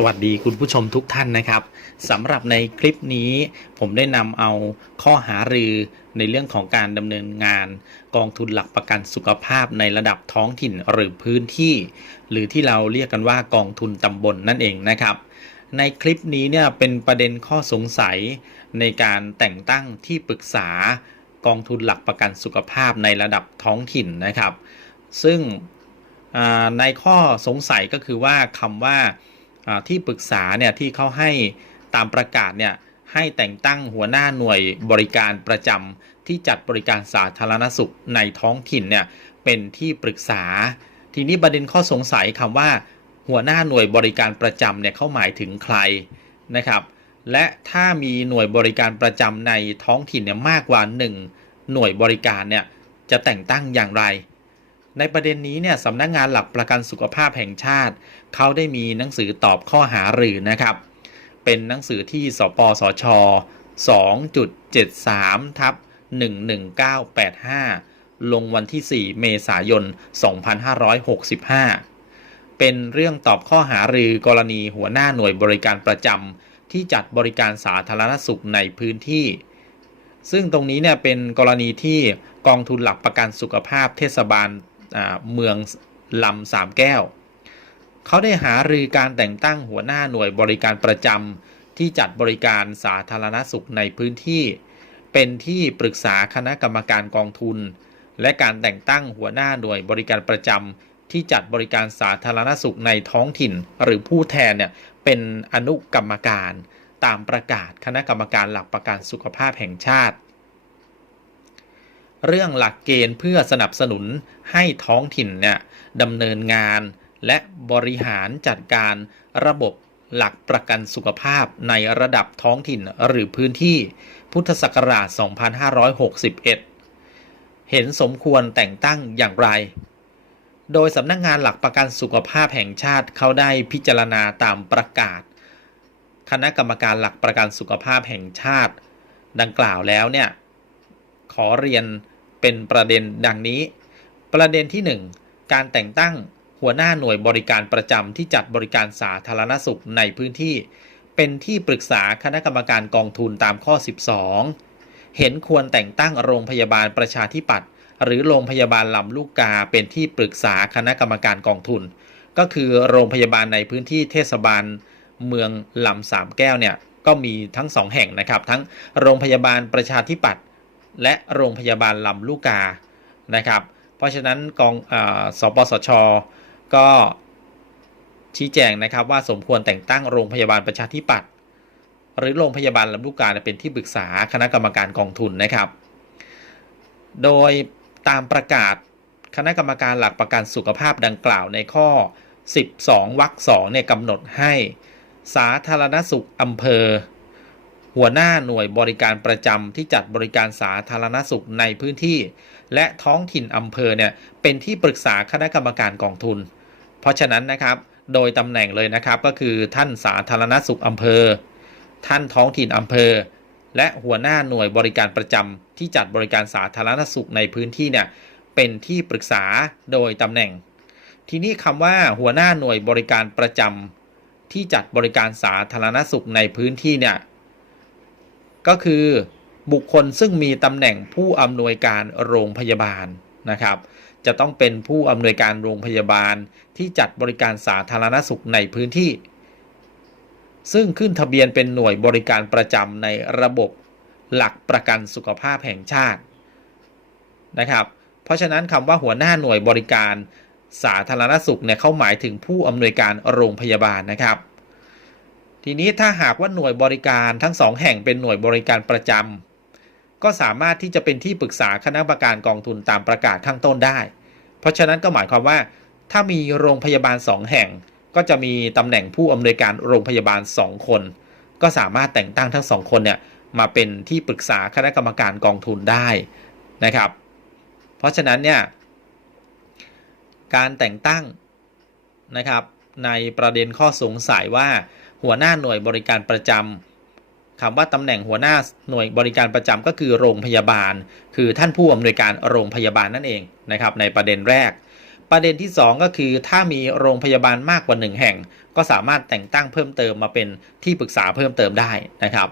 สวัสดีคุณผู้ชมทุกท่านนะครับสำหรับในคลิปนี้ผมได้นำเอาข้อหารือในเรื่องของการดำเนินงาน กองทุนหลักประกันสุขภาพในระดับท้องถิ่นหรือพื้นที่ หรือที่เราเรียกกันว่ากองทุนตำบลนนั่นเองนะครับ ในคลิปนี้เนี่ยเป็นประเด็นข้อสงสัยในการแต่งตั้งที่ปรึกษากองทุนหลักประกันสุขภาพในระดับท้องถิ่นนะครับ ซึ่งในข้อสงสัยก็คือว่าคำว่า ที่ปรึกษาเนี่ยที่เขาให้ตามประกาศเนี่ยให้แต่งตั้งหัวหน้าหน่วยบริการประจำที่จัดบริการสาธารณสุขในท้องถิ่นเนี่ยเป็นที่ปรึกษา ทีนี้ประเด็นข้อสงสัยคำว่า หัวหน้าหน่วยบริการประจำเนี่ยเขาหมายถึงใครนะครับ และถ้ามีหน่วยบริการประจำในท้องถิ่นเนี่ยมากกว่า 1 หน่วยบริการเนี่ยจะแต่งตั้งอย่างไร ในประเด็นนี้เนี่ยสำนักงงานหลักประกันสุขภาพแห่งชาติ เขาได้มีหนังสือตอบข้อหารือนะครับ เป็นหนังสือที่สปสช 2.73 ทับ 11985 ลงวันที่ 4 เมษายน 2565 เป็นเรื่องตอบข้อหารือกรณีหัวหน้าหน่วยบริการประจำที่จัดบริการสาธารณสุขในพื้นที่ ซึ่งตรงนี้เนี่ยเป็นกรณีที่กองทุนหลักประกันสุขภาพเทศบาล เมืองลำสามแก้ว เขาได้หารือการแต่งตั้งหัวหน้าหน่วยบริการประจำที่จัดบริการสาธารณสุขในพื้นที่ เป็นที่ปรึกษาคณะกรรมการกองทุน และการแต่งตั้งหัวหน้าหน่วยบริการประจำที่จัดบริการสาธารณสุขในท้องถิ่น หรือผู้แทนเนี่ยเป็นอนุกรรมการ ตามประกาศคณะกรรมการหลักประกันสุขภาพแห่งชาติ เรื่องหลักเกณฑ์เพื่อสนับสนุนให้ท้องถิ่นเนี่ยดำเนินงาน และบริหารจัดการระบบหลักประกันสุขภาพในระดับท้องถิ่นหรือพื้นที่พุทธศักราช 2561 เห็นสมควรแต่งตั้งอย่างไร โดยสำนักงงานหลักประกันสุขภาพแห่งชาติเขาได้พิจารณาตามประกาศ คณะกรรมการหลักประกันสุขภาพแห่งชาติ ดังกล่าวแล้วเนี่ย อเรียนเป็นประเด็นดังนี้ ประเด็นที่ 1 การแต่งตั้งหัวหน้าหน่วยบริการประจำที่จัดบริการสาธารณสุขในพื้นที่ เป็นที่ปรึกษาคณะกรรมการกองทุนตามข้อ 12 เห็นควรแต่งตั้งโรงพยาบาลประชาธิปัตย์หรือโรงพยาบาลลำลูกกาเป็นที่ปรึกษาคณะกรรมการกองทุน ก็คือโรงพยาบาลในพื้นที่เทศบาลเมืองลำสามแก้วเนี่ยก็มีทั้งสองแห่งนะครับ ทั้งโรงพยาบาลประชาธิปัตย์ และโรงพยาบาลลำลูกกานะครับ เพราะฉะนั้นกองอสปสช ก็ชี้แจงนะครับว่าสมควรแต่งตั้งโรงพยาบาลประชาธิปัตย์หรือโรงพยาบาลลำลูกกาเนี่ยเป็นที่ปรึกษาคณะกรรมการกองทุนนะครับ โดยตามประกาศคณะกรรมการหลักประกันสุขภาพดังกล่าวในข้อ 12วรรค2เนี่ยกำหนดให้ สาธารณสุขอำเภอ หัวหน้าหน่วยบริการประจำที่จัดบริการสาธารณสุขในพื้นที่ และท้องถิ่นอำเภอเนี่ยเป็นที่ปรึกษาคณะกรรมการกองทุน เพราะฉะนั้นนะครับโดยตำแหน่งเลยนะครับก็คือท่านสาธารณสุขอำเภอ ท่านท้องถิ่นอำเภอ และหัวหน้าหน่วยบริการประจำที่จัดบริการสาธารณสุขในพื้นที่เนี่ยเป็นที่ปรึกษาโดยตำแหน่ง ทีนี้คำว่าหัวหน้าหน่วยบริการประจำที่จัดบริการสาธารณสุขในพื้นที่เนี่ย ก็คือบุคคลซึ่งมีตำแหน่งผู้อำนวยการโรงพยาบาลนะครับ จะต้องเป็นผู้อำนวยการโรงพยาบาลที่จัดบริการสาธารณสุขในพื้นที่ ซึ่งขึ้นทะเบียนเป็นหน่วยบริการประจำในระบบหลักประกันสุขภาพแห่งชาตินะครับ เพราะฉะนั้นคำว่าหัวหน้าหน่วยบริการสาธารณสุขเนี่ยเขาหมายถึงผู้อำนวยการโรงพยาบาลนะครับ ทีนี้ถ้าหากว่าหน่วยบริการทั้งสองแห่งเป็นหน่วยบริการประจำก็สามารถที่จะเป็นที่ปรึกษาคณะกรรมการกองทุนตามประกาศข้างต้นได้ เพราะฉะนั้นก็หมายความว่า ถ้ามีโรงพยาบาลสองแห่ง ก็จะมีตำแหน่งผู้อำนวยการโรงพยาบาล2คน ก็สามารถแต่งตั้งทั้งสองคนเนี่ยมาเป็นที่ปรึกษาคณะกรรมการกองทุนได้นะครับ เพราะฉะนั้นเนี่ยการแต่งตั้งนะครับในประเด็นข้อสงสัยว่า หัวหน้าหน่วยบริการประจำคำว่าตำแหน่งหัวหน้าหน่วยบริการประจำก็คือโรงพยาบาล คือท่านผู้อำนวยการโรงพยาบาลนั่นเองนะครับ ในประเด็นแรก ประเด็นที่ 2 ก็คือถ้ามีโรงพยาบาลมากกว่า 1 แห่ง ก็สามารถแต่งตั้งเพิ่มเติมมาเป็นที่ปรึกษาเพิ่มเติมได้นะครับ